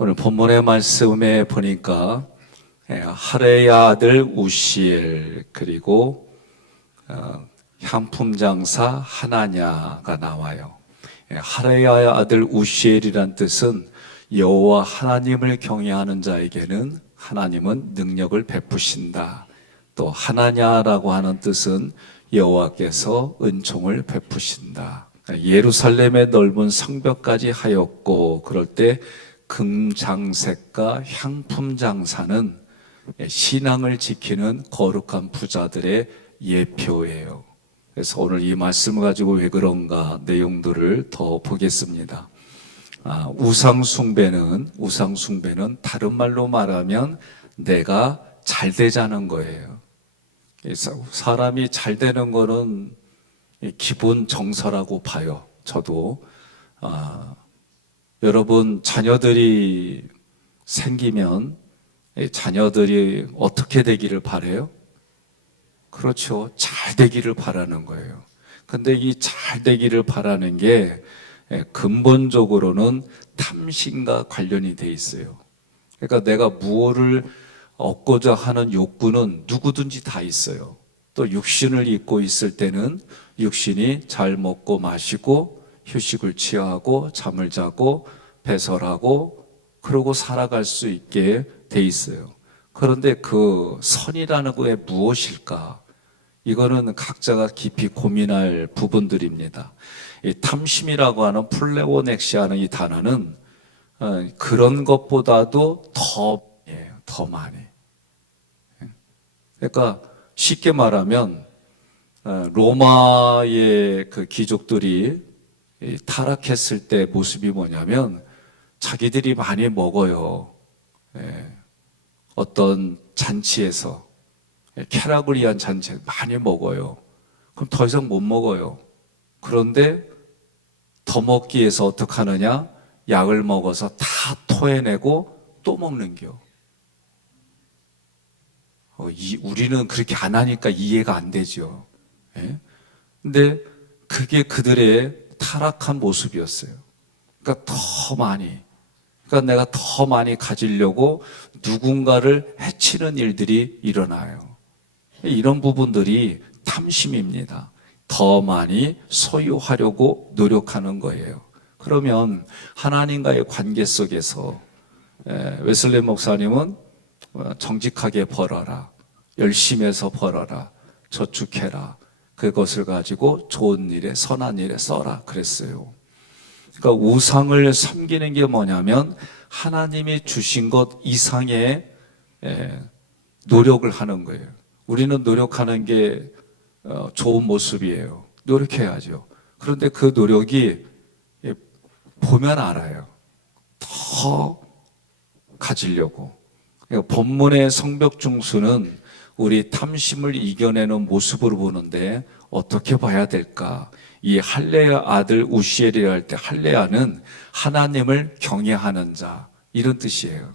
오늘 본문의 말씀에 보니까 하레야 아들 우시엘 그리고 향품 장사 하나냐가 나와요. 하레야 아들 우시엘이란 뜻은 여호와 하나님을 경외하는 자에게는 하나님은 능력을 베푸신다. 또 하나냐라고 하는 뜻은 여호와께서 은총을 베푸신다. 예루살렘의 넓은 성벽까지 하였고 그럴 때 금장색과 향품 장사는 신앙을 지키는 거룩한 부자들의 예표예요. 그래서 오늘 이 말씀을 가지고 왜 그런가 내용들을 더 보겠습니다. 우상숭배는 다른 말로 말하면 내가 잘 되자는 거예요. 사람이 잘 되는 거는 기본 정서라고 봐요. 저도 여러분 자녀들이 생기면 자녀들이 어떻게 되기를 바라요? 그렇죠. 잘 되기를 바라는 거예요. 근데 이 잘 되기를 바라는 게 근본적으로는 탐심과 관련이 돼 있어요. 그러니까 내가 무엇을 얻고자 하는 욕구는 누구든지 다 있어요. 또 육신을 입고 있을 때는 육신이 잘 먹고 마시고 휴식을 취하고 잠을 자고 배설하고 그러고 살아갈 수 있게 돼 있어요. 그런데 그 선이라는 게 무엇일까? 이거는 각자가 깊이 고민할 부분들입니다. 이 탐심이라고 하는 플레오넥시아는 이 단어는 그런 것보다도 더 많이. 그러니까 쉽게 말하면 로마의 그 귀족들이 타락했을 때 모습이 뭐냐면 자기들이 많이 먹어요. 어떤 잔치에서 쾌락을 위한 잔치에 많이 먹어요. 그럼 더 이상 못 먹어요. 그런데 더 먹기 위해서 어떻게 하느냐? 약을 먹어서 다 토해내고 또 먹는겨. 우리는 그렇게 안 하니까 이해가 안 되죠. 근데 그게 그들의 타락한 모습이었어요. 그러니까 더 많이, 그러니까 내가 더 많이 가지려고 누군가를 해치는 일들이 일어나요. 이런 부분들이 탐심입니다. 더 많이 소유하려고 노력하는 거예요. 그러면 하나님과의 관계 속에서 웨슬리 목사님은 정직하게 벌어라, 열심히 해서 벌어라, 저축해라, 그것을 가지고 좋은 일에 선한 일에 써라 그랬어요. 그러니까 우상을 섬기는 게 뭐냐면 하나님이 주신 것 이상의 노력을 하는 거예요. 우리는 노력하는 게 좋은 모습이에요. 노력해야죠. 그런데 그 노력이 보면 알아요. 더 가지려고. 그러니까 본문의 성벽 중수는 우리 탐심을 이겨내는 모습으로 보는데 어떻게 봐야 될까? 이 할레야 아들 우시엘이라 할 때 할레야는 하나님을 경외하는 자 이런 뜻이에요.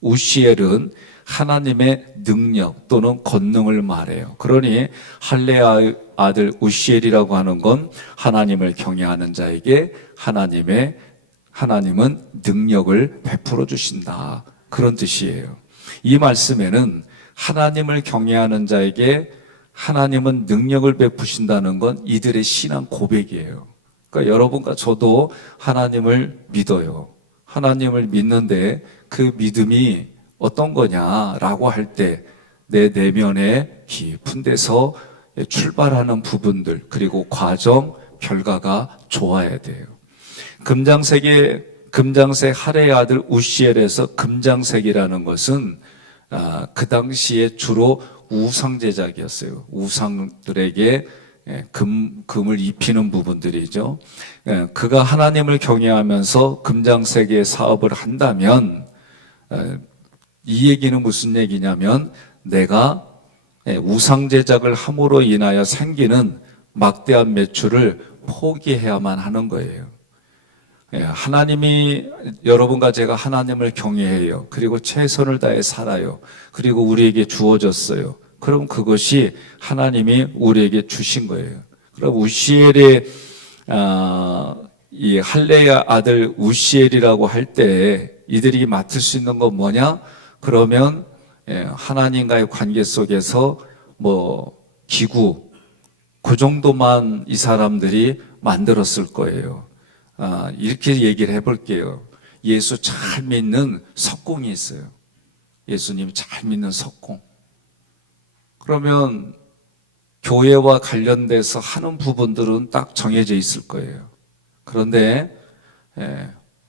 우시엘은 하나님의 능력 또는 권능을 말해요. 그러니 할레야 아들 우시엘이라고 하는 건 하나님을 경외하는 자에게 하나님은 능력을 베풀어 주신다. 그런 뜻이에요. 이 말씀에는 하나님을 경외하는 자에게 하나님은 능력을 베푸신다는 건 이들의 신앙 고백이에요. 그러니까 여러분과 저도 하나님을 믿어요. 하나님을 믿는데 그 믿음이 어떤 거냐라고 할 때 내 내면의 깊은 데서 출발하는 부분들 그리고 과정, 결과가 좋아야 돼요. 금장색 하레야 아들 우시엘에서 금장색이라는 것은 그 당시에 주로 우상 제작이었어요. 우상들에게 금을 입히는 부분들이죠. 그가 하나님을 경외하면서 금장색의 사업을 한다면 이 얘기는 무슨 얘기냐면 내가 우상 제작을 함으로 인하여 생기는 막대한 매출을 포기해야만 하는 거예요. 하나님이 여러분과 제가 하나님을 경외해요. 그리고 최선을 다해 살아요. 그리고 우리에게 주어졌어요. 그럼 그것이 하나님이 우리에게 주신 거예요. 그럼 우시엘의 이 할례의 아들 우시엘이라고 할 때 이들이 맡을 수 있는 건 뭐냐? 그러면 하나님과의 관계 속에서 뭐 기구 그 정도만 이 사람들이 만들었을 거예요. 이렇게 얘기를 해볼게요. 예수 잘 믿는 석공이 있어요. 예수님 잘 믿는 석공. 그러면 교회와 관련돼서 하는 부분들은 딱 정해져 있을 거예요. 그런데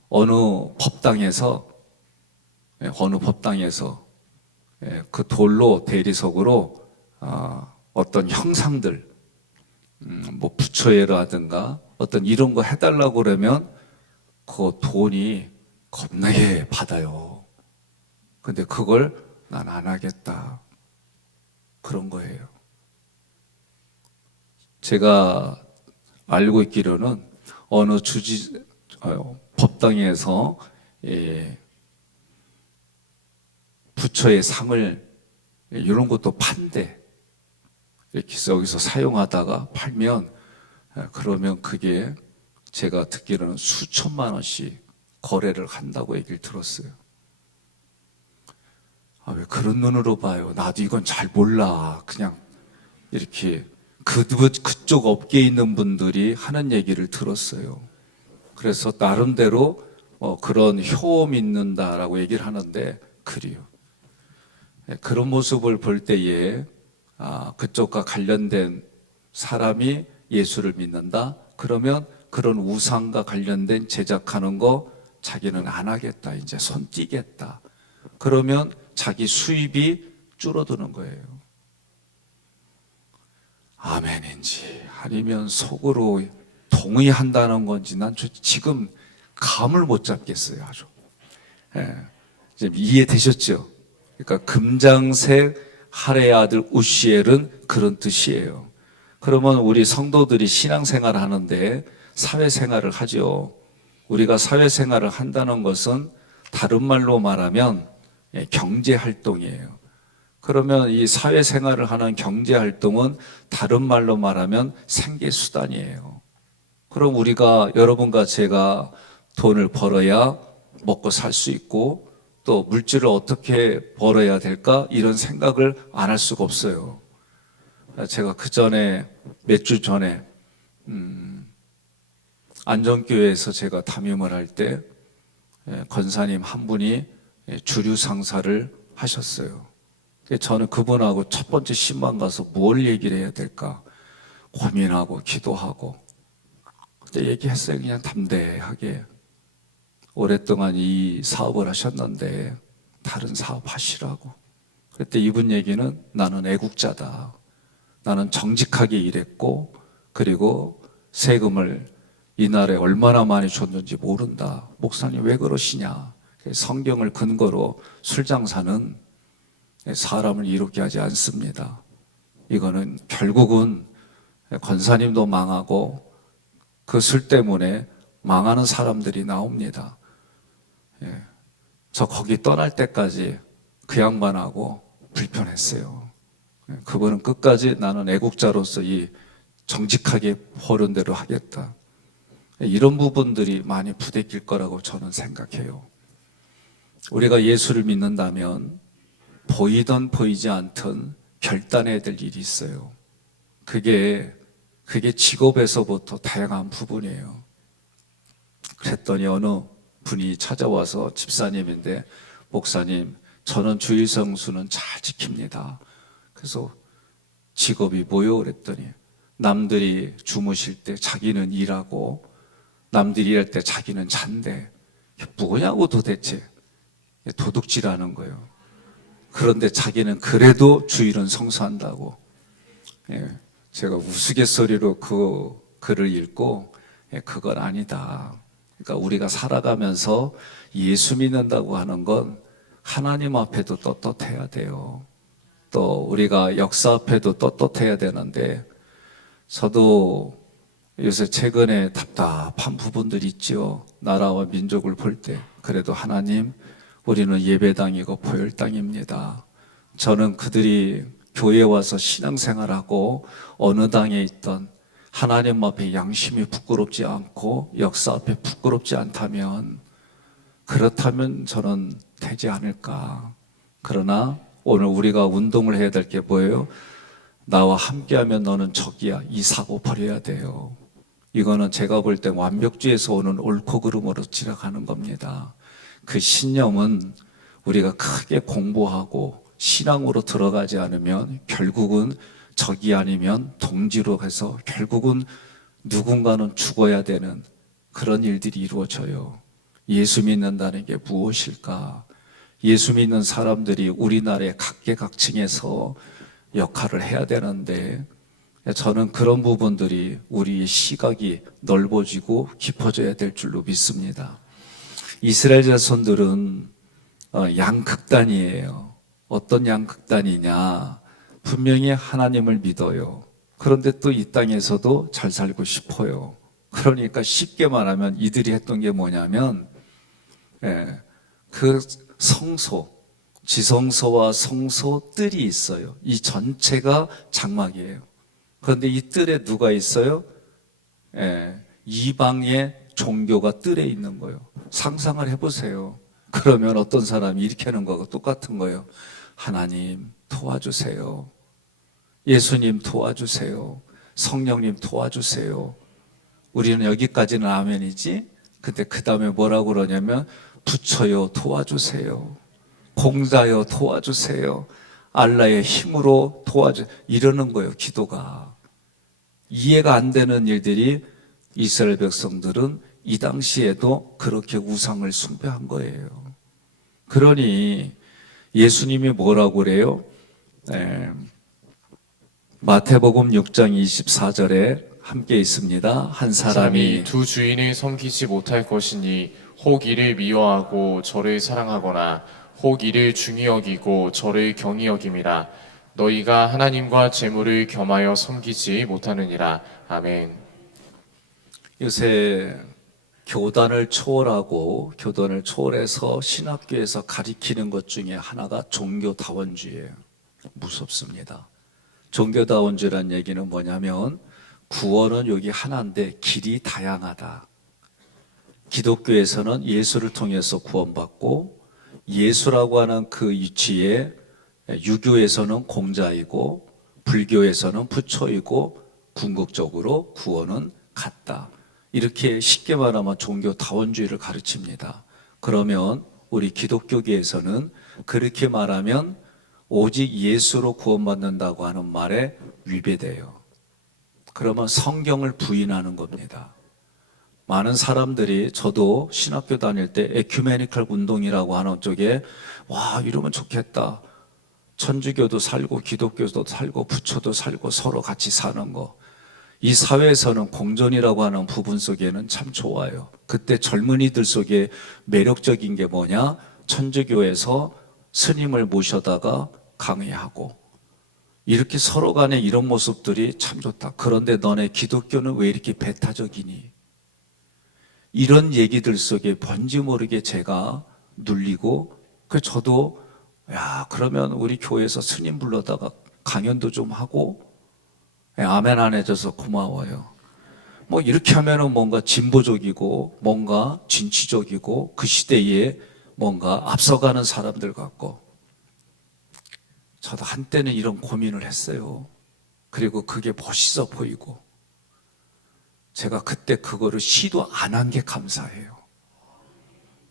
어느 법당에서 그 돌로 대리석으로 어떤 형상들, 뭐 부처회라든가 어떤 이런 거 해달라고 그러면 그 돈이 겁나게 받아요. 근데 그걸 난 안 하겠다. 그런 거예요. 제가 알고 있기로는 어느 법당에서 부처의 상을 이런 것도 판대. 이렇게 해서 여기서 사용하다가 팔면 그러면 그게 제가 듣기로는 수천만 원씩 거래를 한다고 얘기를 들었어요. 왜 그런 눈으로 봐요? 나도 이건 잘 몰라. 그냥 이렇게 그쪽 업계에 있는 분들이 하는 얘기를 들었어요. 그래서 나름대로 그런 효험 있는다라고 얘기를 하는데 그래요. 그런 모습을 볼 때에 그쪽과 관련된 사람이 예수를 믿는다? 그러면 그런 우상과 관련된 제작하는 거 자기는 안 하겠다. 이제 손 띄겠다. 그러면 자기 수입이 줄어드는 거예요. 아멘인지 아니면 속으로 동의한다는 건지 난 지금 감을 못 잡겠어요. 아주. 지금 이해되셨죠? 그러니까 금장색 할의 아들 우시엘은 그런 뜻이에요. 그러면 우리 성도들이 신앙생활을 하는데 사회생활을 하죠. 우리가 사회생활을 한다는 것은 다른 말로 말하면 경제활동이에요. 그러면 이 사회생활을 하는 경제활동은 다른 말로 말하면 생계수단이에요. 그럼 우리가 여러분과 제가 돈을 벌어야 먹고 살 수 있고 또 물질을 어떻게 벌어야 될까 이런 생각을 안 할 수가 없어요. 제가 몇 주 전에 안전교회에서 제가 담임을 할 때 권사님 한 분이 주류 상사를 하셨어요. 저는 그분하고 첫 번째 신방 가서 뭘 얘기를 해야 될까 고민하고 기도하고 그때 얘기했어요. 그냥 담대하게 오랫동안 이 사업을 하셨는데 다른 사업 하시라고. 그때 이분 얘기는 나는 애국자다. 나는 정직하게 일했고 그리고 세금을 이날에 얼마나 많이 줬는지 모른다. 목사님 왜 그러시냐. 성경을 근거로 술 장사는 사람을 이롭게 하지 않습니다. 이거는 결국은 권사님도 망하고 그 술 때문에 망하는 사람들이 나옵니다. 저 거기 떠날 때까지 그 양반하고 불편했어요. 그분은 끝까지 나는 애국자로서 이 정직하게 버른 대로 하겠다. 이런 부분들이 많이 부대낄 거라고 저는 생각해요. 우리가 예수를 믿는다면 보이든 보이지 않든 결단해야 될 일이 있어요. 그게 직업에서부터 다양한 부분이에요. 그랬더니 어느 분이 찾아와서 집사님인데 목사님 저는 주일성수는 잘 지킵니다. 그래서 직업이 뭐요? 그랬더니 남들이 주무실 때 자기는 일하고 남들이 일할 때 자기는 잔대. 뭐냐고 도대체. 도둑질하는 거예요. 그런데 자기는 그래도 주일은 성수한다고. 제가 우스갯소리로 그 글을 읽고 그건 아니다. 그러니까 우리가 살아가면서 예수 믿는다고 하는 건 하나님 앞에도 떳떳해야 돼요. 또 우리가 역사 앞에도 떳떳해야 되는데 저도 요새 최근에 답답한 부분들이 있죠. 나라와 민족을 볼 때 그래도 하나님 우리는 예배당이고 보혈당입니다. 저는 그들이 교회에 와서 신앙생활하고 어느 당에 있던 하나님 앞에 양심이 부끄럽지 않고 역사 앞에 부끄럽지 않다면, 그렇다면 저는 되지 않을까. 그러나 오늘 우리가 운동을 해야 될 게 뭐예요? 나와 함께하면 너는 적이야. 이 사고 버려야 돼요. 이거는 제가 볼 때 완벽주의에서 오는 옳고 그름으로 지나가는 겁니다. 그 신념은 우리가 크게 공부하고 신앙으로 들어가지 않으면 결국은 적이 아니면 동지로 해서 결국은 누군가는 죽어야 되는 그런 일들이 이루어져요. 예수 믿는다는 게 무엇일까? 예수 믿는 사람들이 우리나라의 각계각층에서 역할을 해야 되는데, 저는 그런 부분들이 우리의 시각이 넓어지고 깊어져야 될 줄로 믿습니다. 이스라엘 자손들은 양극단이에요. 어떤 양극단이냐? 분명히 하나님을 믿어요. 그런데 또 이 땅에서도 잘 살고 싶어요. 그러니까 쉽게 말하면 이들이 했던 게 뭐냐면, 그 성소, 지성소와 성소 뜰이 있어요. 이 전체가 장막이에요. 그런데 이 뜰에 누가 있어요? 이방의 종교가 뜰에 있는 거예요. 상상을 해보세요. 그러면 어떤 사람이 이렇게 하는 거하고 똑같은 거예요. 하나님 도와주세요. 예수님 도와주세요. 성령님 도와주세요. 우리는 여기까지는 아멘이지. 근데 그 다음에 뭐라고 그러냐면 부처요 도와주세요. 공자요 도와주세요. 알라의 힘으로 이러는 거예요. 기도가. 이해가 안 되는 일들이 이스라엘 백성들은 이 당시에도 그렇게 우상을 숭배한 거예요. 그러니 예수님이 뭐라고 그래요? 마태복음 6장 24절에 함께 있습니다. 한 사람이 두 주인을 섬기지 못할 것이니 혹 이를 미워하고 저를 사랑하거나 혹 이를 중히 여기고 저를 경히 여김이라. 너희가 하나님과 재물을 겸하여 섬기지 못하느니라. 아멘. 요새 교단을 초월해서 신학교에서 가리키는 것 중에 하나가 종교다원주의예요. 무섭습니다. 종교다원주의란 얘기는 뭐냐면 구원은 여기 하나인데 길이 다양하다. 기독교에서는 예수를 통해서 구원받고, 예수라고 하는 그 위치에 유교에서는 공자이고 불교에서는 부처이고 궁극적으로 구원은 같다. 이렇게 쉽게 말하면 종교다원주의를 가르칩니다. 그러면 우리 기독교계에서는 그렇게 말하면 오직 예수로 구원받는다고 하는 말에 위배돼요. 그러면 성경을 부인하는 겁니다. 많은 사람들이, 저도 신학교 다닐 때 에큐메니컬 운동이라고 하는 쪽에 와 이러면 좋겠다. 천주교도 살고 기독교도 살고 부처도 살고 서로 같이 사는 거. 이 사회에서는 공존이라고 하는 부분 속에는 참 좋아요. 그때 젊은이들 속에 매력적인 게 뭐냐? 천주교에서 스님을 모셔다가 강의하고 이렇게 서로 간에 이런 모습들이 참 좋다. 그런데 너네 기독교는 왜 이렇게 배타적이니? 이런 얘기들 속에 뭔지 모르게 제가 눌리고, 저도 그러면 우리 교회에서 스님 불러다가 강연도 좀 하고, 아멘 안 해줘서 고마워요. 뭐 이렇게 하면은 뭔가 진보적이고 뭔가 진취적이고 그 시대에 뭔가 앞서가는 사람들 같고, 저도 한때는 이런 고민을 했어요. 그리고 그게 멋있어 보이고, 제가 그때 그거를 시도 안 한 게 감사해요.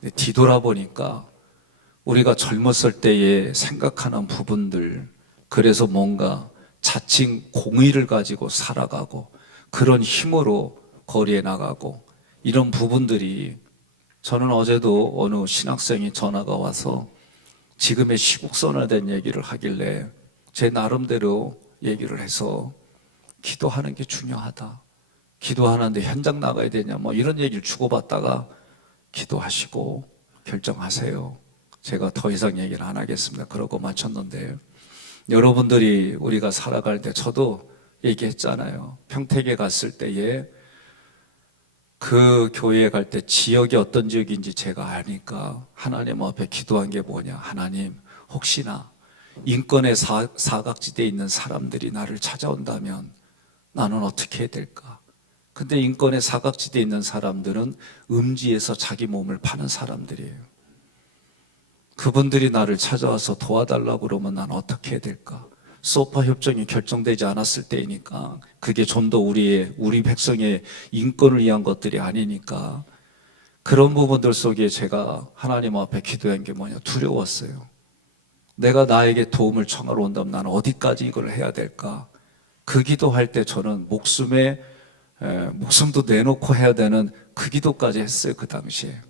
근데 뒤돌아보니까 우리가 젊었을 때에 생각하는 부분들, 그래서 뭔가 자칭 공의를 가지고 살아가고 그런 힘으로 거리에 나가고 이런 부분들이, 저는 어제도 어느 신학생이 전화가 와서 지금의 시국선언된 얘기를 하길래 제 나름대로 얘기를 해서 기도하는 게 중요하다. 기도하는데 현장 나가야 되냐 뭐 이런 얘기를 주고받다가 기도하시고 결정하세요. 제가 더 이상 얘기를 안 하겠습니다. 그러고 마쳤는데, 여러분들이 우리가 살아갈 때 저도 얘기했잖아요. 평택에 갔을 때에 그 교회에 갈 때 지역이 어떤 지역인지 제가 아니까 하나님 앞에 기도한 게 뭐냐. 하나님, 혹시나 인권의 사각지대에 있는 사람들이 나를 찾아온다면 나는 어떻게 해야 될까? 근데 인권의 사각지대에 있는 사람들은 음지에서 자기 몸을 파는 사람들이에요. 그분들이 나를 찾아와서 도와달라고 그러면 난 어떻게 해야 될까? 소파 협정이 결정되지 않았을 때이니까, 그게 좀 더 우리 백성의 인권을 위한 것들이 아니니까, 그런 부분들 속에 제가 하나님 앞에 기도한 게 뭐냐? 두려웠어요. 내가 나에게 도움을 청하러 온다면 나는 어디까지 이걸 해야 될까? 그 기도할 때 저는 목숨도 내놓고 해야 되는 그 기도까지 했어요, 그 당시에.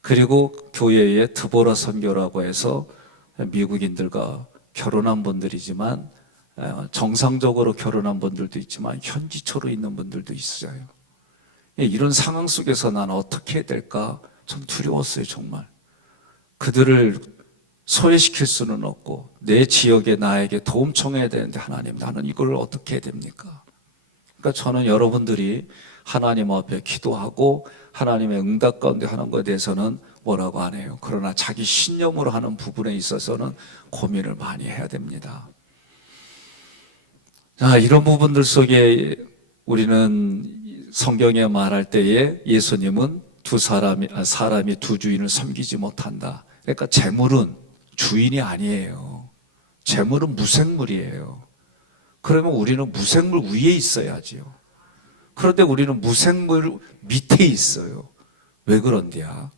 그리고 교회에 드보라 선교라고 해서 미국인들과 결혼한 분들이지만, 정상적으로 결혼한 분들도 있지만 현지초로 있는 분들도 있어요. 이런 상황 속에서 나는 어떻게 해야 될까? 좀 두려웠어요, 정말. 그들을 소외시킬 수는 없고 내 지역에 나에게 도움 청해야 되는데, 하나님, 나는 이걸 어떻게 해야 됩니까? 그러니까 저는 여러분들이 하나님 앞에 기도하고 하나님의 응답 가운데 하는 것에 대해서는 뭐라고 안 해요. 그러나 자기 신념으로 하는 부분에 있어서는 고민을 많이 해야 됩니다. 자, 이런 부분들 속에 우리는 성경에 말할 때에 예수님은 사람이 두 주인을 섬기지 못한다. 그러니까 재물은 주인이 아니에요. 재물은 무생물이에요. 그러면 우리는 무생물 위에 있어야지요. 그런데 우리는 무생물 밑에 있어요. 왜 그런데야?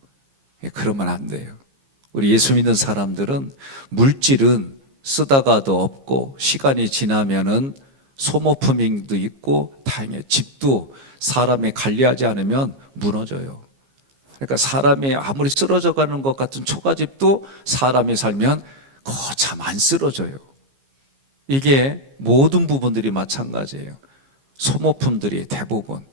그러면 안 돼요. 우리 예수 믿는 사람들은 물질은 쓰다가도 없고 시간이 지나면은 소모품도 있고 다행히 집도 사람이 관리하지 않으면 무너져요. 그러니까 사람이 아무리 쓰러져 가는 것 같은 초가집도 사람이 살면 거참 안 쓰러져요. 이게 모든 부분들이 마찬가지예요. 소모품들이 대부분.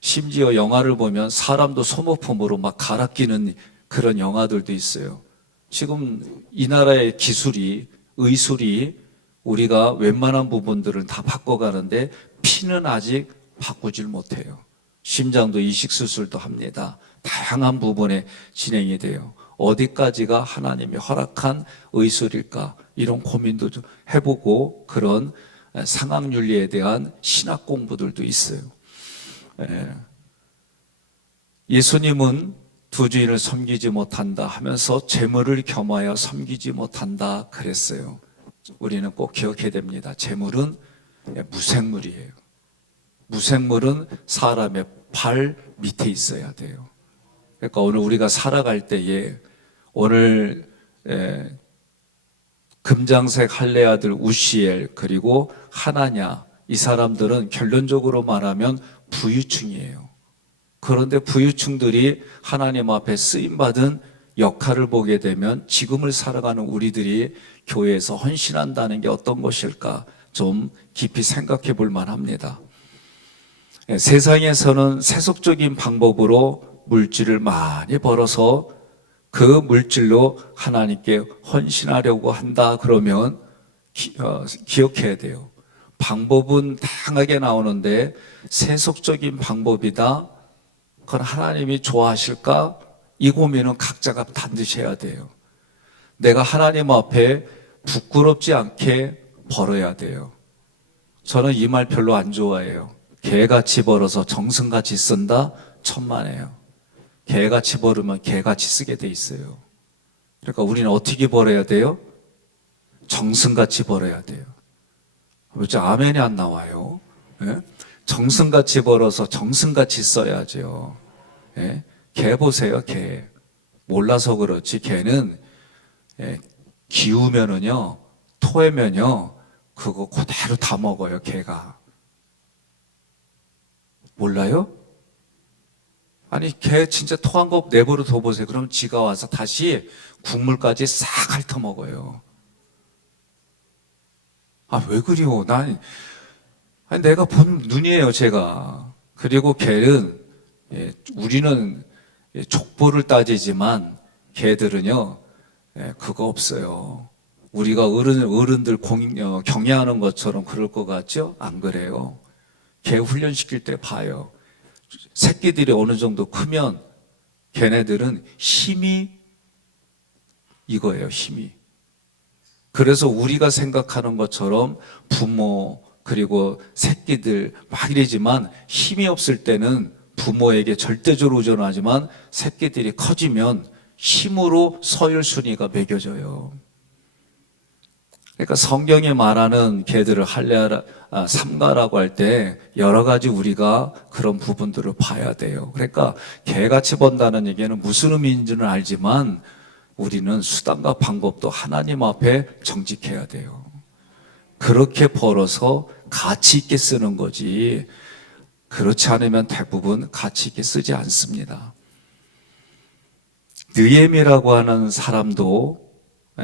심지어 영화를 보면 사람도 소모품으로 막 갈아 끼는 그런 영화들도 있어요. 지금 이 나라의 기술이, 의술이 우리가 웬만한 부분들을 다 바꿔가는데 피는 아직 바꾸질 못해요. 심장도 이식수술도 합니다. 다양한 부분에 진행이 돼요. 어디까지가 하나님이 허락한 의술일까? 이런 고민도 좀 해보고, 그런 상황윤리에 대한 신학 공부들도 있어요. 예수님은 두 주인을 섬기지 못한다 하면서 재물을 겸하여 섬기지 못한다 그랬어요. 우리는 꼭 기억해야 됩니다. 재물은 무생물이에요. 무생물은 사람의 발 밑에 있어야 돼요. 그러니까 오늘 우리가 살아갈 때에, 오늘 금장색 할례 아들 우시엘 그리고 하나냐, 이 사람들은 결론적으로 말하면 부유층이에요. 그런데 부유층들이 하나님 앞에 쓰임받은 역할을 보게 되면 지금을 살아가는 우리들이 교회에서 헌신한다는 게 어떤 것일까 좀 깊이 생각해 볼 만합니다. 세상에서는 세속적인 방법으로 물질을 많이 벌어서 그 물질로 하나님께 헌신하려고 한다 그러면 기억해야 돼요. 방법은 다양하게 나오는데 세속적인 방법이다, 그건 하나님이 좋아하실까? 이 고민은 각자가 반드시 해야 돼요. 내가 하나님 앞에 부끄럽지 않게 벌어야 돼요. 저는 이 말 별로 안 좋아해요. 개같이 벌어서 정승같이 쓴다? 천만에요. 개같이 벌으면 개같이 쓰게 돼 있어요. 그러니까 우리는 어떻게 벌어야 돼요? 정승같이 벌어야 돼요. 왜 아멘이 안 나와요? 예? 정승같이 벌어서 정승같이 써야죠. 예? 개 보세요, 개. 몰라서 그렇지, 개는 기우면은요, 토하면요, 그거 그대로 다 먹어요, 개가. 몰라요? 아니, 개 진짜 토한 거 내버려 둬보세요. 그럼 지가 와서 다시 국물까지 싹 핥아먹어요. 아, 왜 그래요? 아니, 내가 본 눈이에요, 제가. 그리고 개는, 우리는 족보를 따지지만 개들은요, 그거 없어요. 우리가 어른들 경애하는 것처럼 그럴 것 같죠? 안 그래요. 개 훈련시킬 때 봐요. 새끼들이 어느 정도 크면 걔네들은 힘이 이거예요, 힘이. 그래서 우리가 생각하는 것처럼 부모, 그리고 새끼들 막 이러지만 힘이 없을 때는 부모에게 절대적으로 의존하지만 새끼들이 커지면 힘으로 서열순위가 매겨져요. 그러니까 성경이 말하는 개들을 삼가라고 할 때 여러 가지 우리가 그런 부분들을 봐야 돼요. 그러니까 개같이 본다는 얘기는 무슨 의미인지는 알지만 우리는 수단과 방법도 하나님 앞에 정직해야 돼요. 그렇게 벌어서 가치 있게 쓰는 거지, 그렇지 않으면 대부분 가치 있게 쓰지 않습니다. 느헤미라고 하는 사람도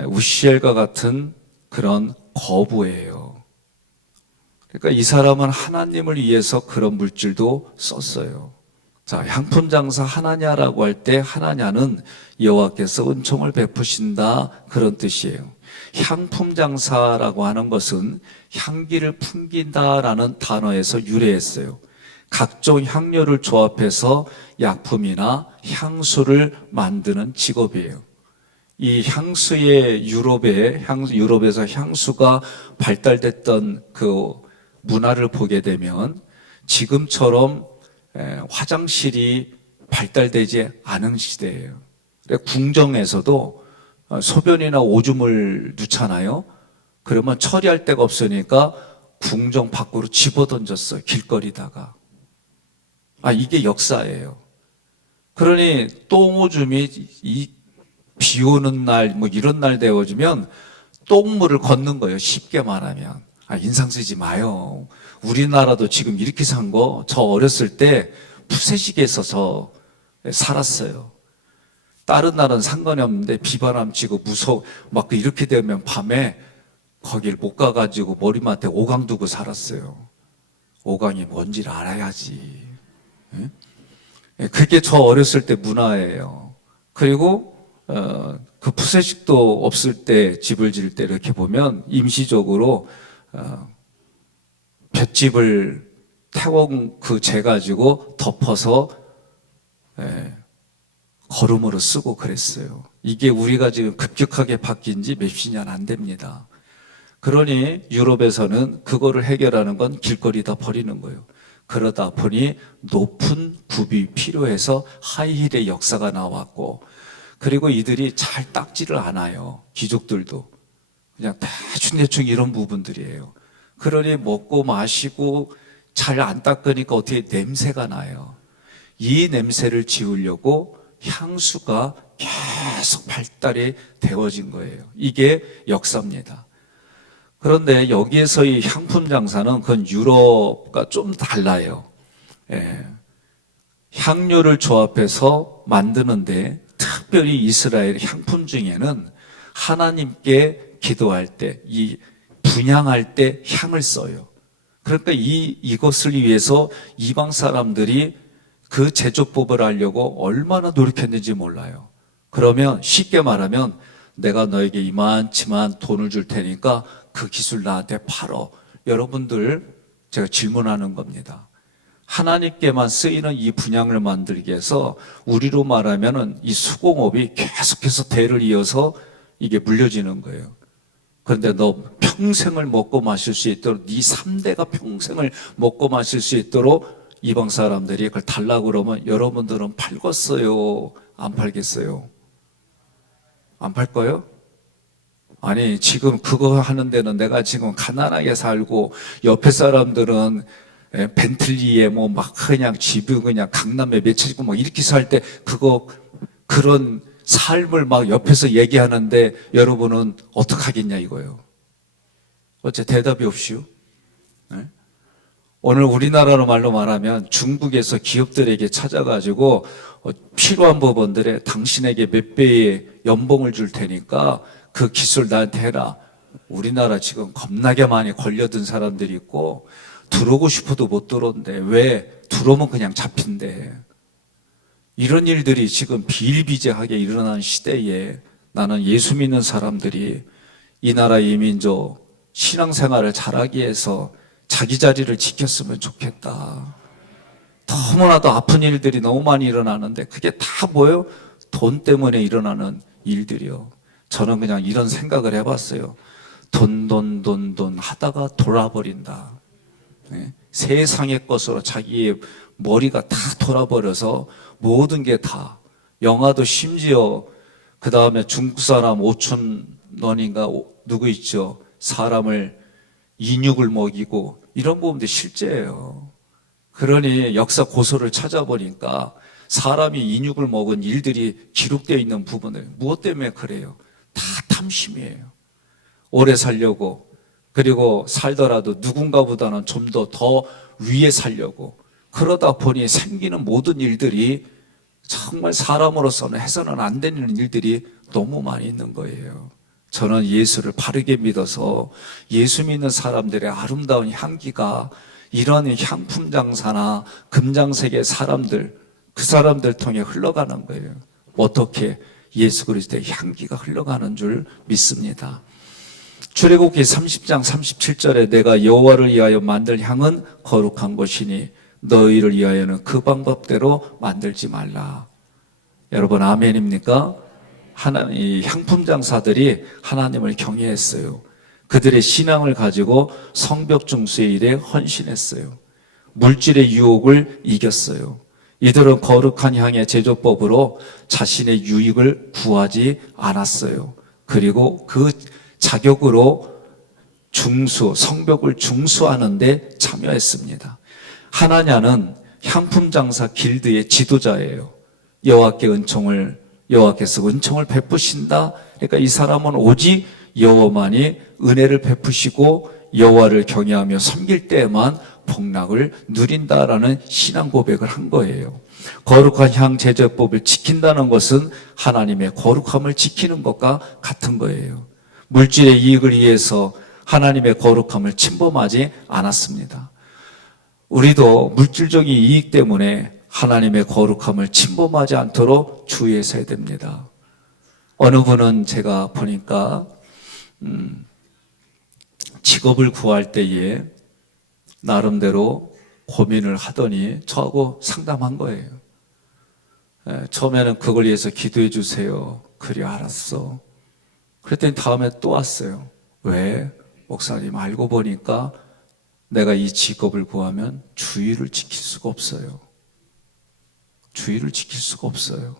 우시엘과 같은 그런 거부예요. 그러니까 이 사람은 하나님을 위해서 그런 물질도 썼어요. 자, 향품 장사 하나냐라고 할 때 하나냐는 여호와께서 은총을 베푸신다, 그런 뜻이에요. 향품 장사라고 하는 것은 향기를 풍긴다라는 단어에서 유래했어요. 각종 향료를 조합해서 약품이나 향수를 만드는 직업이에요. 이 향수의 유럽에서 향수가 발달됐던 그 문화를 보게 되면 지금처럼 화장실이 발달되지 않은 시대예요. 궁정에서도 소변이나 오줌을 누잖아요. 그러면 처리할 데가 없으니까 궁정 밖으로 집어던졌어요, 길거리다가. 이게 역사예요. 그러니 똥오줌이 비 오는 날, 이런 날 되어지면 똥물을 걷는 거예요, 쉽게 말하면. 인상 쓰지 마요. 우리나라도 지금 이렇게 산 거, 저 어렸을 때 푸세식에 있어서 살았어요. 다른 날은 상관이 없는데 비바람 치고 막 이렇게 되면 밤에 거길 못 가가지고 머리맡에 오강 두고 살았어요. 오강이 뭔지를 알아야지. 그게 저 어렸을 때 문화예요. 그리고 그 푸세식도 없을 때 집을 지을 때 이렇게 보면 임시적으로 볏짚을 태원 재 가지고 덮어서 거름으로 쓰고 그랬어요. 이게 우리가 지금 급격하게 바뀐 지 몇십 년 안 됩니다. 그러니 유럽에서는 그거를 해결하는 건 길거리다 버리는 거예요. 그러다 보니 높은 굽이 필요해서 하이힐의 역사가 나왔고, 그리고 이들이 잘 닦지를 않아요. 귀족들도 그냥 대충 이런 부분들이에요. 그러니 먹고 마시고 잘 안 닦으니까 어떻게 냄새가 나요. 이 냄새를 지우려고 향수가 계속 발달이 되어진 거예요. 이게 역사입니다. 그런데 여기에서 이 향품 장사는 그건 유럽과 좀 달라요. 향료를 조합해서 만드는데, 특별히 이스라엘 향품 중에는 하나님께 기도할 때, 이 분향할 때 향을 써요. 그러니까 이것을 위해서 이방 사람들이 그 제조법을 알려고 얼마나 노력했는지 몰라요. 그러면 쉽게 말하면 내가 너에게 이만치만 돈을 줄 테니까 그 기술 나한테 팔어. 여러분들, 제가 질문하는 겁니다. 하나님께만 쓰이는 이 분향을 만들기 위해서 우리로 말하면은 이 수공업이 계속해서 대를 이어서 이게 물려지는 거예요. 그런데 너 평생을 먹고 마실 수 있도록, 네 3대가 평생을 먹고 마실 수 있도록 이방 사람들이 그걸 달라고 그러면 여러분들은 팔겠어요? 안 팔겠어요? 안 팔 거예요? 아니, 지금 그거 하는 데는 내가 지금 가난하게 살고 옆에 사람들은 벤틀리에 막 그냥 집이 그냥 강남에 며칠 있고 막 이렇게 살 때 그런 삶을 막 옆에서 얘기하는데 여러분은 어떡하겠냐 이거예요. 어째 대답이 없이요? 네? 오늘 우리나라로 말로 말하면 중국에서 기업들에게 찾아가지고 필요한 부분들에 당신에게 몇 배의 연봉을 줄 테니까 그 기술 나한테 해라. 우리나라 지금 겁나게 많이 걸려든 사람들이 있고 들어오고 싶어도 못 들어온대. 왜? 들어오면 그냥 잡힌대. 이런 일들이 지금 비일비재하게 일어나는 시대에 나는 예수 믿는 사람들이 이 나라 이 민족 신앙생활을 잘하기 위해서 자기 자리를 지켰으면 좋겠다. 너무나도 아픈 일들이 너무 많이 일어나는데 그게 다 뭐예요? 돈 때문에 일어나는 일들이요. 저는 그냥 이런 생각을 해봤어요. 돈 하다가 돌아버린다. 세상의 것으로 자기의 머리가 다 돌아버려서 모든 게 다, 영화도 심지어 그 다음에 중국 사람 5천 원인가 누구 있죠? 사람을 인육을 먹이고 이런 부분도 실제예요. 그러니 역사 고서를 찾아보니까 사람이 인육을 먹은 일들이 기록되어 있는 부분을 무엇 때문에 그래요? 다 탐심이에요. 오래 살려고, 그리고 살더라도 누군가보다는 좀 더 위에 살려고, 그러다 보니 생기는 모든 일들이 정말 사람으로서는 해서는 안 되는 일들이 너무 많이 있는 거예요. 저는 예수를 바르게 믿어서 예수 믿는 사람들의 아름다운 향기가 이런 향품 장사나 금장색의 사람들, 그 사람들 통해 흘러가는 거예요. 어떻게? 예수 그리스도의 향기가 흘러가는 줄 믿습니다. 출애굽기 30장 37절에 내가 여호와를 위하여 만들 향은 거룩한 것이니 너희를 위하여는 그 방법대로 만들지 말라. 여러분 아멘입니까? 이 향품 장사들이 하나님을 경외했어요. 그들의 신앙을 가지고 성벽 중수의 일에 헌신했어요. 물질의 유혹을 이겼어요. 이들은 거룩한 향의 제조법으로 자신의 유익을 구하지 않았어요. 그리고 그 자격으로 성벽을 중수하는 데 참여했습니다. 하나냐는 향품 장사 길드의 지도자예요. 여호와께서 은총을 베푸신다. 그러니까 이 사람은 오직 여호와만이 은혜를 베푸시고 여호와를 경외하며 섬길 때에만 복락을 누린다라는 신앙 고백을 한 거예요. 거룩한 향 제조법을 지킨다는 것은 하나님의 거룩함을 지키는 것과 같은 거예요. 물질의 이익을 위해서 하나님의 거룩함을 침범하지 않았습니다. 우리도 물질적인 이익 때문에 하나님의 거룩함을 침범하지 않도록 주의해야 됩니다. 어느 분은 제가 보니까 직업을 구할 때에 나름대로 고민을 하더니 저하고 상담한 거예요. 처음에는 그걸 위해서 기도해 주세요. 그래 알았어. 그랬더니 다음에 또 왔어요. 왜? 목사님 알고 보니까 내가 이 직업을 구하면 주의를 지킬 수가 없어요. 주의를 지킬 수가 없어요.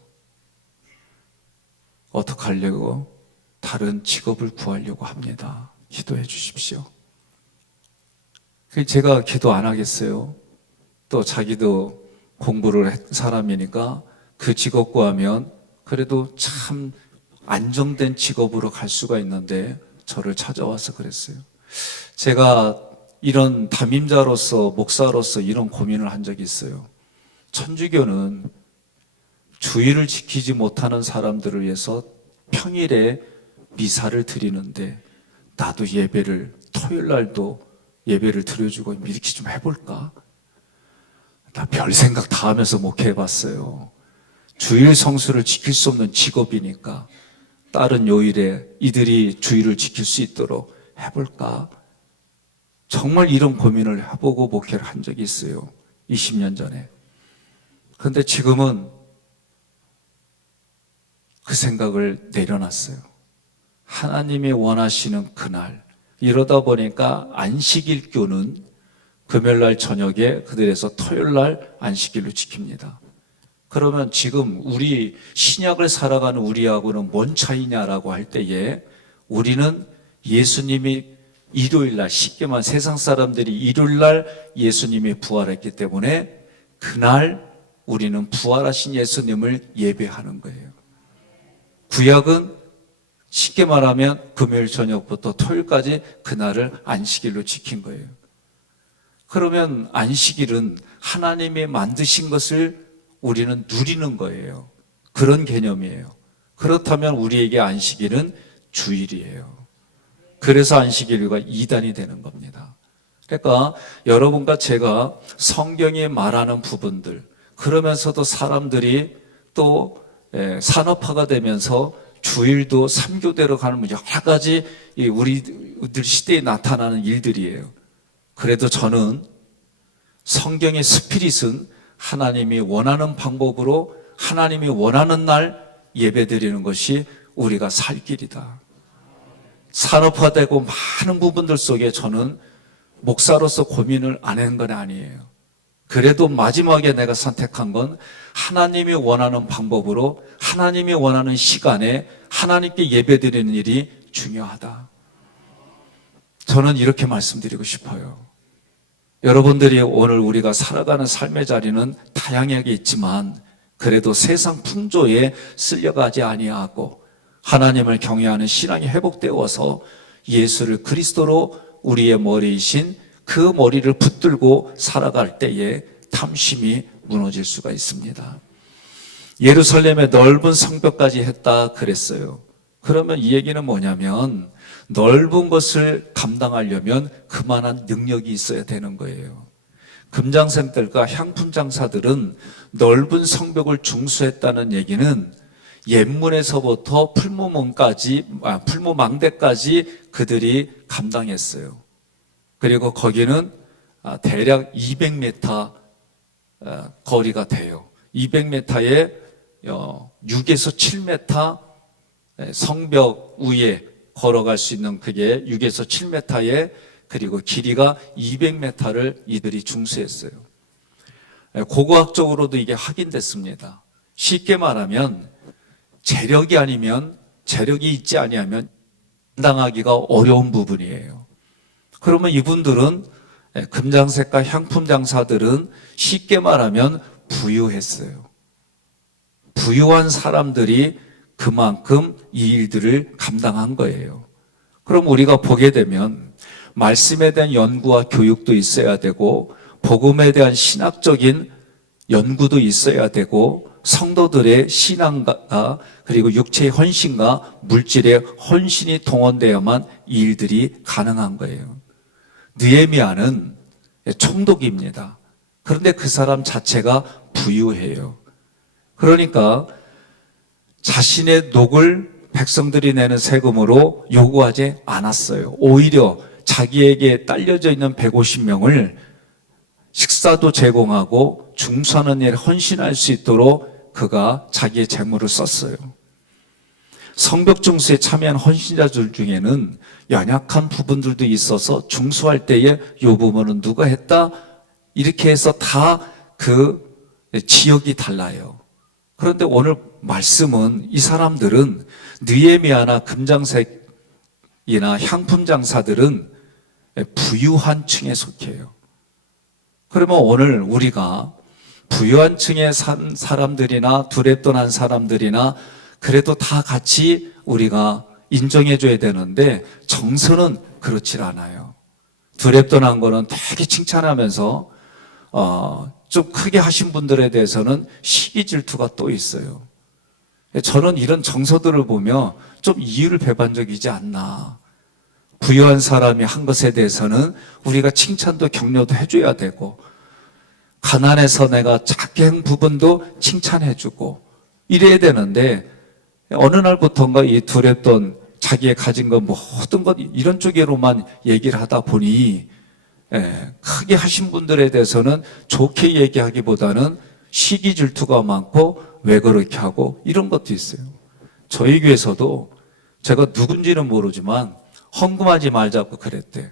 어떻게 하려고? 다른 직업을 구하려고 합니다. 기도해 주십시오. 제가 기도 안 하겠어요. 또 자기도 공부를 한 사람이니까 그 직업 구하면 그래도 참 안정된 직업으로 갈 수가 있는데 저를 찾아와서 그랬어요. 제가 이런 담임자로서 목사로서 이런 고민을 한 적이 있어요. 천주교는 주의를 지키지 못하는 사람들을 위해서 평일에 미사를 드리는데 나도 토요일 날도 예배를 드려주고 이렇게 좀 해볼까? 나 별 생각 다 하면서 목회해봤어요. 주일 성수를 지킬 수 없는 직업이니까 다른 요일에 이들이 주의를 지킬 수 있도록 해볼까? 정말 이런 고민을 해보고 목회를 한 적이 있어요. 20년 전에. 그런데 지금은 그 생각을 내려놨어요. 하나님이 원하시는 그날, 이러다 보니까 안식일교는 금요일날 저녁에 그들에서 토요일날 안식일로 지킵니다. 그러면 지금 우리 신약을 살아가는 우리하고는 뭔 차이냐라고 할 때에 우리는 예수님이 일요일날, 쉽게 말하면 세상 사람들이 일요일날 예수님이 부활했기 때문에 그날 우리는 부활하신 예수님을 예배하는 거예요. 구약은 쉽게 말하면 금요일 저녁부터 토요일까지 그날을 안식일로 지킨 거예요. 그러면 안식일은 하나님이 만드신 것을 우리는 누리는 거예요. 그런 개념이에요. 그렇다면 우리에게 안식일은 주일이에요. 그래서 안식일과 이단이 되는 겁니다. 그러니까 여러분과 제가 성경이 말하는 부분들, 그러면서도 사람들이 또 산업화가 되면서 주일도 3교대로 가는 여러 가지 우리들 시대에 나타나는 일들이에요. 그래도 저는 성경의 스피릿은 하나님이 원하는 방법으로 하나님이 원하는 날 예배드리는 것이 우리가 살 길이다. 산업화되고 많은 부분들 속에 저는 목사로서 고민을 안 한 건 아니에요. 그래도 마지막에 내가 선택한 건 하나님이 원하는 방법으로 하나님이 원하는 시간에 하나님께 예배드리는 일이 중요하다. 저는 이렇게 말씀드리고 싶어요. 여러분들이 오늘 우리가 살아가는 삶의 자리는 다양하게 있지만 그래도 세상 풍조에 쓸려가지 아니하고 하나님을 경외하는 신앙이 회복되어서 예수를 그리스도로 우리의 머리이신 그 머리를 붙들고 살아갈 때에 탐심이 무너질 수가 있습니다. 예루살렘의 넓은 성벽까지 했다 그랬어요. 그러면 이 얘기는 뭐냐면 넓은 것을 감당하려면 그만한 능력이 있어야 되는 거예요. 금장생들과 향품장사들은 넓은 성벽을 중수했다는 얘기는 옛문에서부터 풀무망대까지 그들이 감당했어요. 그리고 거기는 대략 200m 거리가 돼요. 200m에 6에서 7m 성벽 위에 걸어갈 수 있는 그게 6에서 7m에 그리고 길이가 200m를 이들이 중수했어요. 고고학적으로도 이게 확인됐습니다. 쉽게 말하면 재력이 있지 아니하면 감당하기가 어려운 부분이에요. 그러면 이분들은 금장색과 향품 장사들은 쉽게 말하면 부유했어요. 부유한 사람들이 그만큼 이 일들을 감당한 거예요. 그럼 우리가 보게 되면 말씀에 대한 연구와 교육도 있어야 되고 복음에 대한 신학적인 연구도 있어야 되고 성도들의 신앙과 그리고 육체의 헌신과 물질의 헌신이 동원되어야만 이 일들이 가능한 거예요. 느헤미야는 총독입니다. 그런데 그 사람 자체가 부유해요. 그러니까 자신의 녹을 백성들이 내는 세금으로 요구하지 않았어요. 오히려 자기에게 딸려져 있는 150명을 식사도 제공하고 중수하는 일에 헌신할 수 있도록 그가 자기의 재물을 썼어요. 성벽 중수에 참여한 헌신자들 중에는 연약한 부분들도 있어서 중수할 때에 이 부분은 누가 했다? 이렇게 해서 다 그 지역이 달라요. 그런데 오늘 말씀은 이 사람들은 느헤미야나 금장색이나 향품 장사들은 부유한 층에 속해요. 그러면 오늘 우리가 부유한 층에 산 사람들이나 두렵던한 사람들이나 그래도 다 같이 우리가 인정해줘야 되는데 정서는 그렇지 않아요. 두렵던한 거는 되게 칭찬하면서 좀 크게 하신 분들에 대해서는 시기 질투가 또 있어요. 저는 이런 정서들을 보며 좀 이유를 배반 적이지 않나. 부유한 사람이 한 것에 대해서는 우리가 칭찬도 격려도 해줘야 되고 가난해서 내가 작게 한 부분도 칭찬해주고 이래야 되는데 어느 날부터인가 이 두렵던 자기의 가진 것 모든 것 이런 쪽으로만 얘기를 하다 보니 크게 하신 분들에 대해서는 좋게 얘기하기보다는 시기 질투가 많고 왜 그렇게 하고 이런 것도 있어요. 저희 교회에서도 제가 누군지는 모르지만 헌금하지 말자고 그랬대요.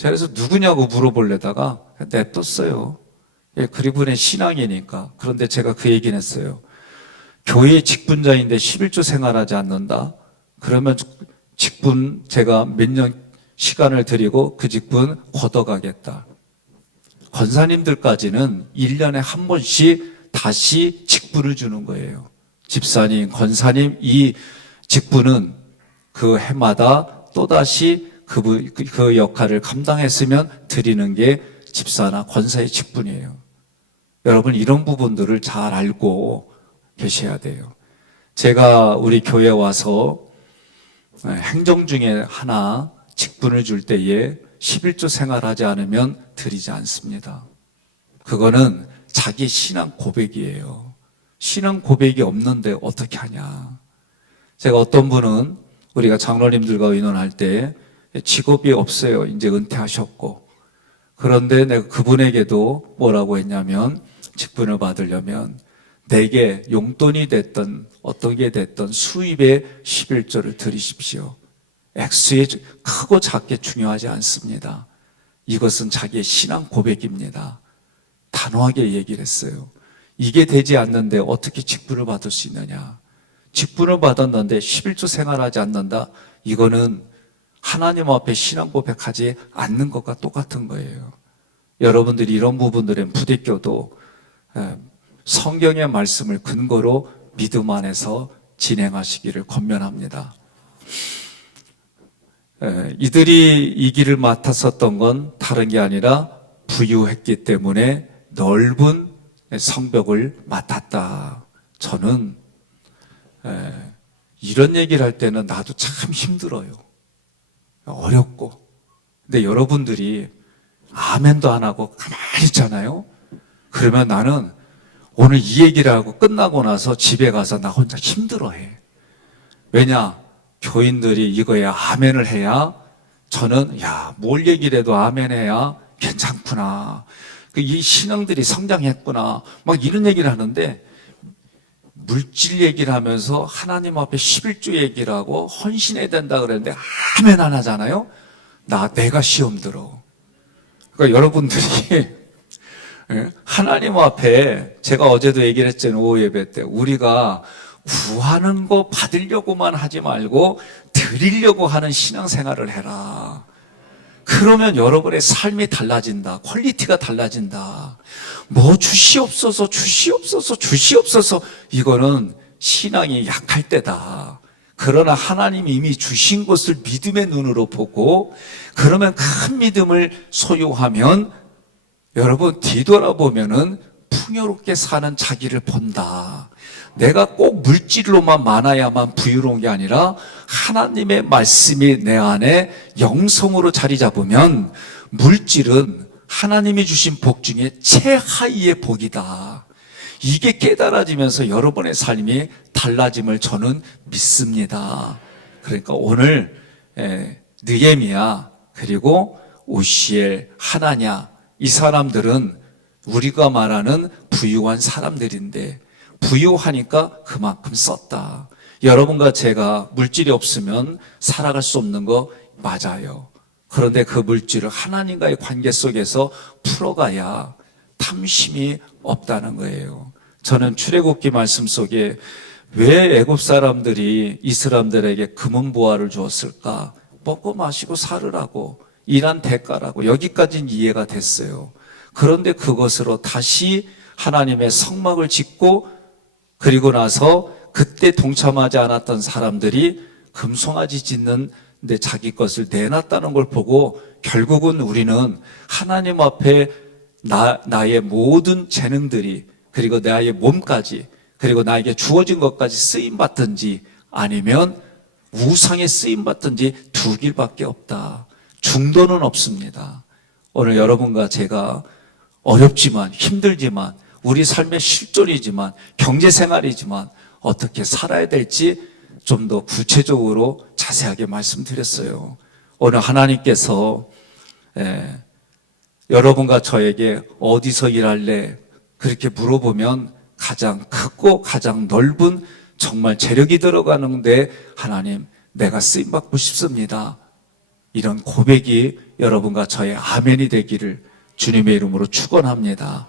그래서 누구냐고 물어보려다가 냅뒀어요. 그리고는 신앙이니까. 그런데 제가 그 얘기는 했어요. 교회 직분자인데 11조 생활하지 않는다? 그러면 직분 제가 몇 년 시간을 드리고 그 직분 걷어가겠다. 권사님들까지는 1년에 한 번씩 다시 직분을 주는 거예요. 집사님, 권사님 이 직분은 그 해마다 또다시 그 역할을 감당했으면 드리는 게 집사나 권사의 직분이에요. 여러분 이런 부분들을 잘 알고 계셔야 돼요. 제가 우리 교회에 와서 행정 중에 하나 직분을 줄 때에 11조 생활하지 않으면 드리지 않습니다. 그거는 자기 신앙 고백이에요. 신앙 고백이 없는데 어떻게 하냐. 제가 어떤 분은 우리가 장로님들과 의논할 때 직업이 없어요. 이제 은퇴하셨고. 그런데 내가 그분에게도 뭐라고 했냐면 직분을 받으려면 내게 용돈이 됐던 어떤 게 됐던 수입의 11조를 드리십시오. 액수에 크고 작게 중요하지 않습니다. 이것은 자기의 신앙 고백입니다. 단호하게 얘기를 했어요. 이게 되지 않는데 어떻게 직분을 받을 수 있느냐. 직분을 받았는데 11조 생활하지 않는다. 이거는 하나님 앞에 신앙 고백하지 않는 것과 똑같은 거예요. 여러분들이 이런 부분들은 부대껴도 성경의 말씀을 근거로 믿음 안에서 진행하시기를 권면합니다. 이들이 이 길을 맡았었던 건 다른 게 아니라 부유했기 때문에 넓은 성벽을 맡았다. 저는 이런 얘기를 할 때는 나도 참 힘들어요. 어렵고. 근데 여러분들이 아멘도 안 하고 가만히 있잖아요. 그러면 나는 오늘 이 얘기를 하고 끝나고 나서 집에 가서 나 혼자 힘들어해. 왜냐? 교인들이 이거에 아멘을 해야 저는 뭘 얘기를 해도 아멘 해야 괜찮구나. 이 신앙들이 성장했구나. 막 이런 얘기를 하는데 물질 얘기를 하면서 하나님 앞에 11조 얘기를 하고 헌신해야 된다 그랬는데 아멘 안 하잖아요. 내가 시험 들어. 그러니까 여러분들이 하나님 앞에 제가 어제도 얘기를 했잖아요. 오후 예배 때 우리가 구하는 거 받으려고만 하지 말고 드리려고 하는 신앙생활을 해라. 그러면 여러분의 삶이 달라진다. 퀄리티가 달라진다. 뭐 주시옵소서 이거는 신앙이 약할 때다. 그러나 하나님이 이미 주신 것을 믿음의 눈으로 보고 그러면 큰 믿음을 소유하면 여러분 뒤돌아보면은 풍요롭게 사는 자기를 본다. 내가 꼭 물질로만 많아야만 부유로운 게 아니라 하나님의 말씀이 내 안에 영성으로 자리 잡으면 물질은 하나님이 주신 복 중에 최하위의 복이다. 이게 깨달아지면서 여러분의 삶이 달라짐을 저는 믿습니다. 그러니까 오늘 느헤미야 그리고 우시엘, 하나냐 이 사람들은 우리가 말하는 부유한 사람들인데 부유하니까 그만큼 썼다. 여러분과 제가 물질이 없으면 살아갈 수 없는 거 맞아요. 그런데 그 물질을 하나님과의 관계 속에서 풀어가야 탐심이 없다는 거예요. 저는 출애굽기 말씀 속에 왜 애굽 사람들이 이 사람들에게 금은 보화를 주었을까? 먹고 마시고 살으라고, 일한 대가라고. 여기까지는 이해가 됐어요. 그런데 그것으로 다시 하나님의 성막을 짓고 그리고 나서 그때 동참하지 않았던 사람들이 금송아지 짓는데 자기 것을 내놨다는 걸 보고 결국은 우리는 하나님 앞에 나의 모든 재능들이 그리고 나의 몸까지 그리고 나에게 주어진 것까지 쓰임받든지 아니면 우상에 쓰임받든지 두 길밖에 없다. 중도는 없습니다. 오늘 여러분과 제가 어렵지만 힘들지만 우리 삶의 실존이지만 경제생활이지만 어떻게 살아야 될지 좀 더 구체적으로 자세하게 말씀드렸어요. 오늘 하나님께서 여러분과 저에게 어디서 일할래? 그렇게 물어보면 가장 크고 가장 넓은 정말 재력이 들어가는데 하나님 내가 쓰임받고 싶습니다. 이런 고백이 여러분과 저의 아멘이 되기를 주님의 이름으로 축원합니다.